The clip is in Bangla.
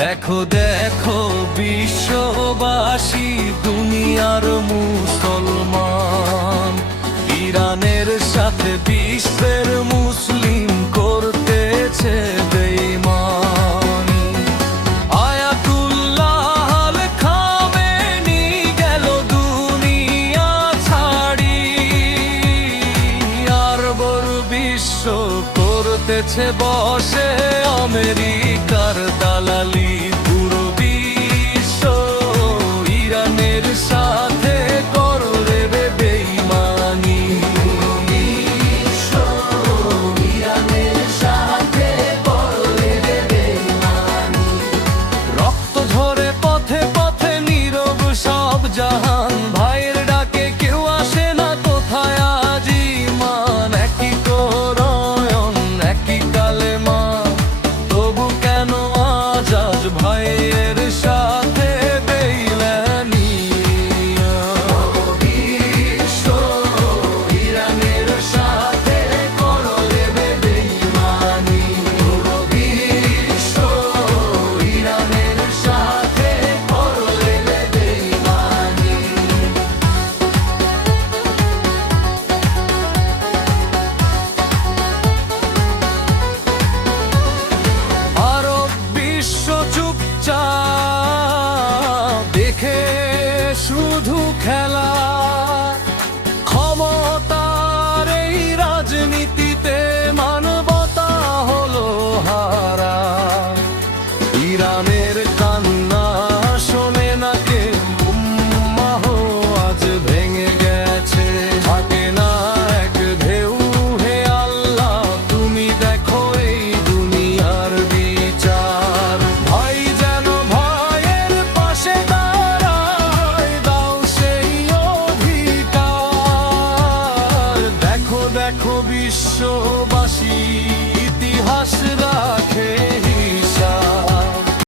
দেখো দেখো বিশ্ববাসী, দুনিয়ার মুসলমান ইরানের সাথে বিশ্বের মুসলিম করতেছে বেঈমানি। আয়াতুল্লাহ আল খামেনি গেল দুনিয়া ছাড়ি, আর বড় বিশ্ব করতেছে বসে আমেরিকার দালালি। পুরো বিশ্ব ইরানের সাথে করলে বেঈমানি। রক্ত ঝরে পথে পথে নীরব সব জাহান, ভাইয়ের ডাকে কেউ আসে না কোথায় আজ ঈমান। একই কোরআন একই কালেমা, তবু কেন আজ আজ ভাইয়ের সাথে বেঈমানি। বিশ্ব ইরানের সাথে করলে বেঈমানি। বিশ্ব ইরানের সাথে করলে বেঈমানি। আরব বিশ্ব চুপচাপ দেখে শুধু খেলা, ক্ষমতার এই রাজনীতিতে মানবতা হলো হারা। ইরানের কান্না শোনে না কে, উম্মাহ আজ ভেঙে গেছে। থাকে না এক ঢেউ, হে আল্লাহ তুমি দেখো এই দুনিয়ার বিচার। ভাই যেন ভাইয়ের পাশে দাঁড়ায়, দাও সেই অধিকার। দেখো দেখো বিশ্ববাসী,